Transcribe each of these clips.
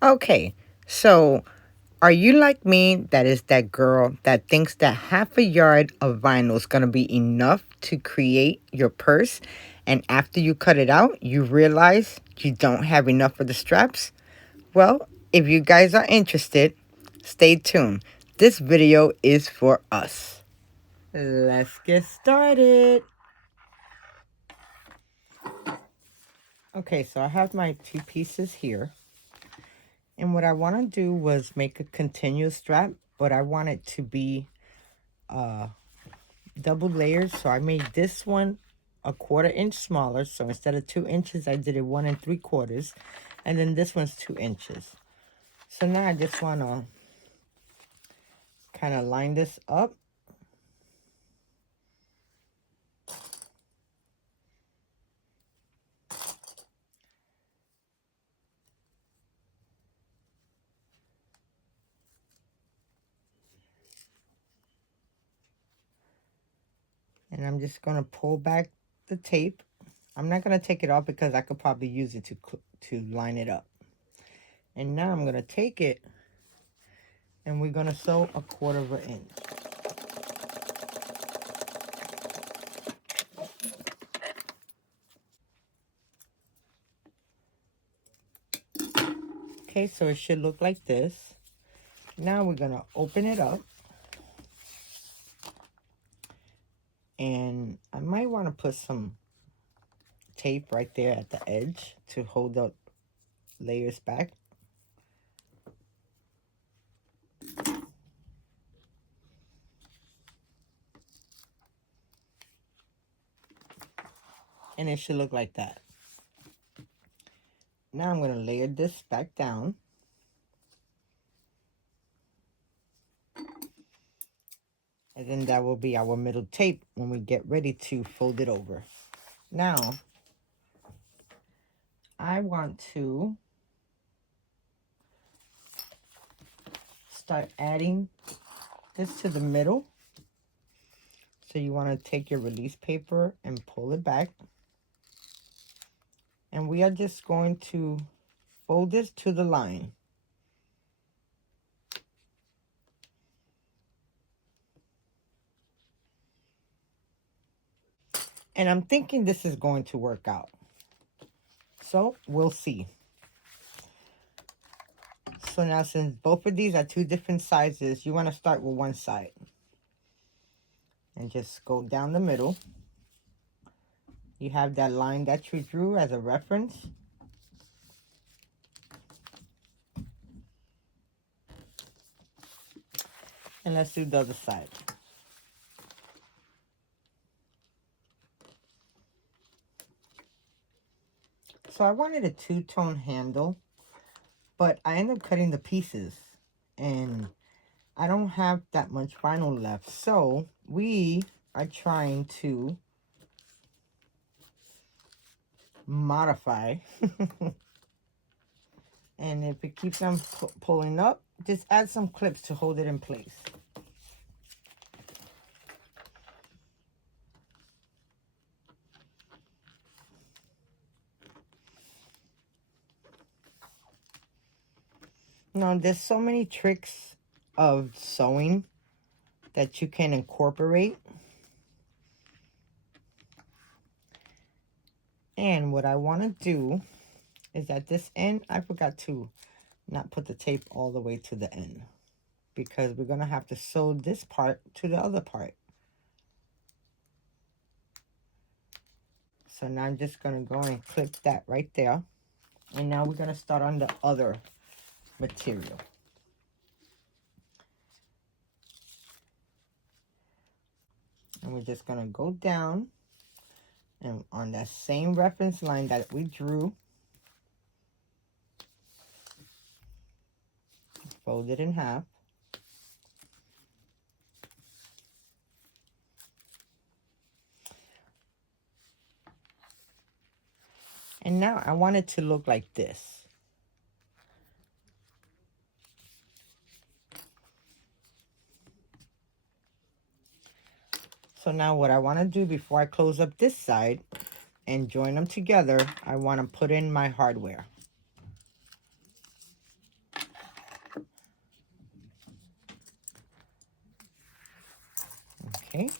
Okay, so are you like me that is that girl that thinks that half a yard of vinyl is going to be enough to create your purse? And after you cut it out, you realize you don't have enough for the straps? Well, if you guys are interested, stay tuned. This video is for us. Let's get started. Okay, so I have my two pieces here. And what I want to do was make a continuous strap, but I want it to be uh, double layered. So I made this one a 1/4 inch smaller. So instead of 2 inches, I did it 1 3/4. And then this one's 2 inches. So now I just want to kind of line this up. And I'm just going to pull back the tape. I'm not going to take it off because I could probably use it to line it up. And now I'm going to take it and we're going to sew a 1/4 inch. Okay, so it should look like this. Now we're going to open it up. And I might want to put some tape right there at the edge to hold the layers back. And it should look like that. Now I'm going to layer this back down. And then that will be our middle tape when we get ready to fold it over. Now, I want to start adding this to the middle. So you want to take your release paper and pull it back. And we are just going to fold this to the line. And I'm thinking this is going to work out. So we'll see. So now since both of these are two different sizes, you want to start with one side. And just go down the middle. You have that line that you drew as a reference. And let's do the other side. So I wanted a two-tone handle, but I ended up cutting the pieces. And I don't have that much vinyl left. So we are trying to modify. And if it keeps on pulling up, just add some clips to hold it in place. Now, there's so many tricks of sewing that you can incorporate. And what I want to do is at this end, I forgot to not put the tape all the way to the end, because we're going to have to sew this part to the other part. So now I'm just going to go and clip that right there. And now we're going to start on the other material. And we're just going to go down and on that same reference line that we drew, fold it in half. And now I want it to look like this. So now what I want to do before I close up this side and join them together, I want to put in my hardware. Okay.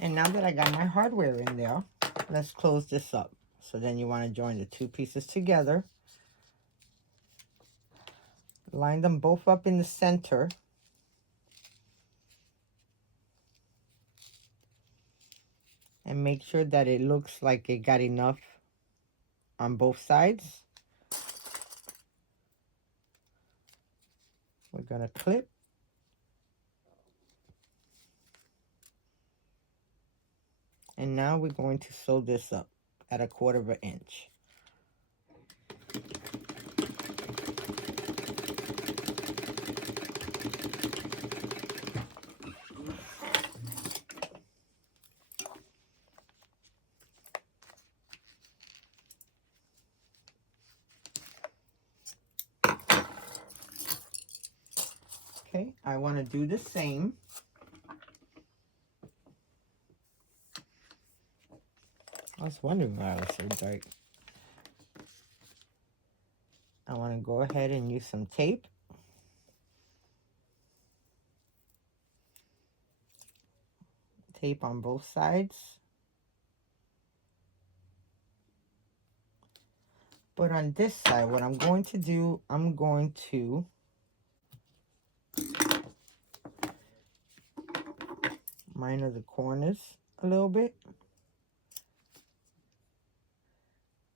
And now that I got my hardware in there, let's close this up. So then you want to join the two pieces together. Line them both up in the center. And make sure that it looks like it got enough on both sides. We're going to clip. And now we're going to sew this up at 1/4 inch. Okay, I want to do the same. I was wondering why it was so dark. I want to go ahead and use some tape. Tape on both sides. But on this side, what I'm going to do, I'm going to minor the corners a little bit.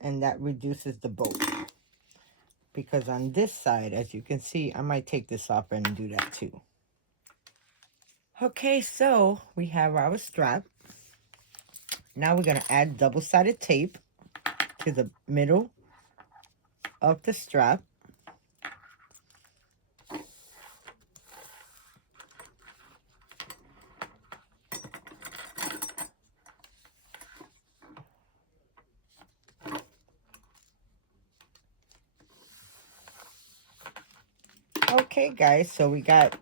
And that reduces the bow. Because on this side, as you can see, I might take this off and do that too. Okay, so we have our strap. Now we're going to add double-sided tape to the middle of the strap. Okay, guys, so we got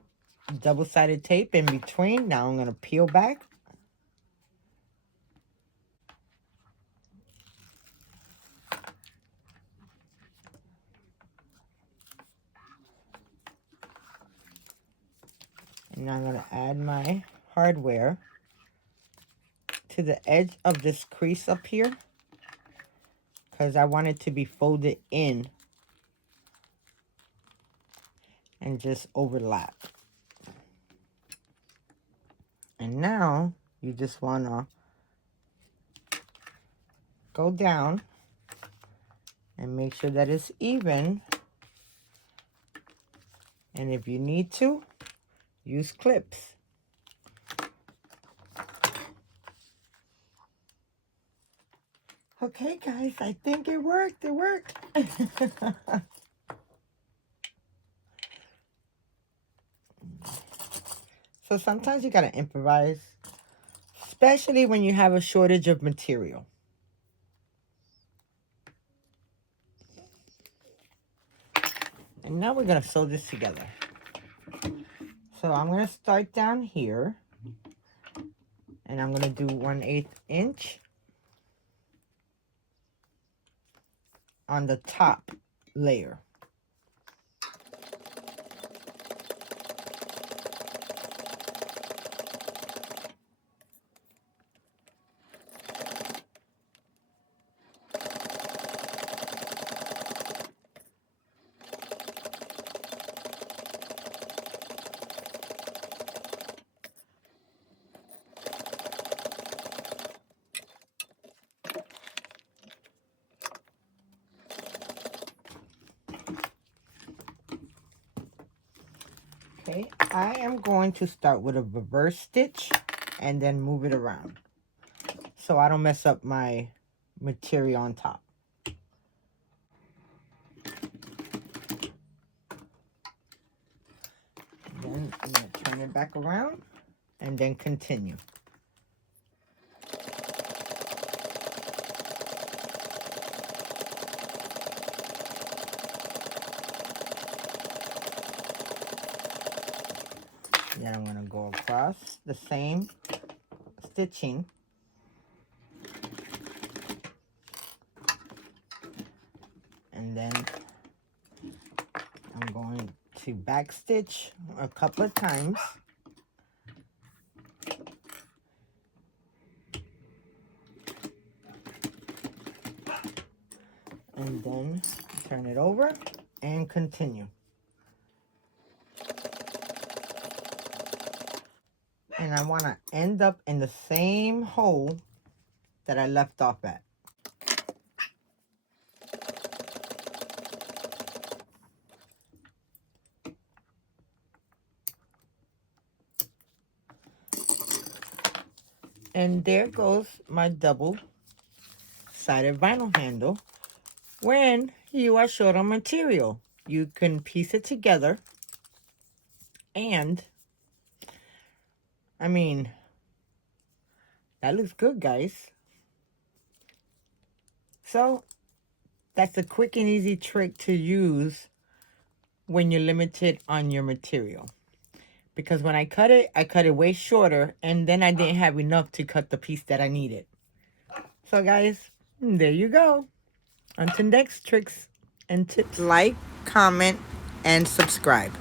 double-sided tape in between. Now I'm going to peel back. And I'm going to add my hardware to the edge of this crease up here, because I want it to be folded in and just overlap. And now you just want to go down and make sure that it's even. And if you need to, use clips. Okay, guys, I think it worked. It worked. So sometimes you got to improvise, especially when you have a shortage of material. And now we're going to sew this together. So I'm going to start down here. And I'm going to do 1/8 inch on the top layer. Okay, I am going to start with a reverse stitch and then move it around so I don't mess up my material on top. Then I'm going to turn it back around and then continue. Then I'm going to go across the same stitching and then I'm going to back stitch a couple of times. And then turn it over and continue. And I want to end up in the same hole that I left off at. And there goes my double-sided vinyl handle. When you are short on material, you can piece it together. And, I mean, that looks good, guys. So, that's a quick and easy trick to use when you're limited on your material. Because when I cut it way shorter, and then I didn't have enough to cut the piece that I needed. So guys, there you go. Until next tricks and tips. Like, comment, and subscribe.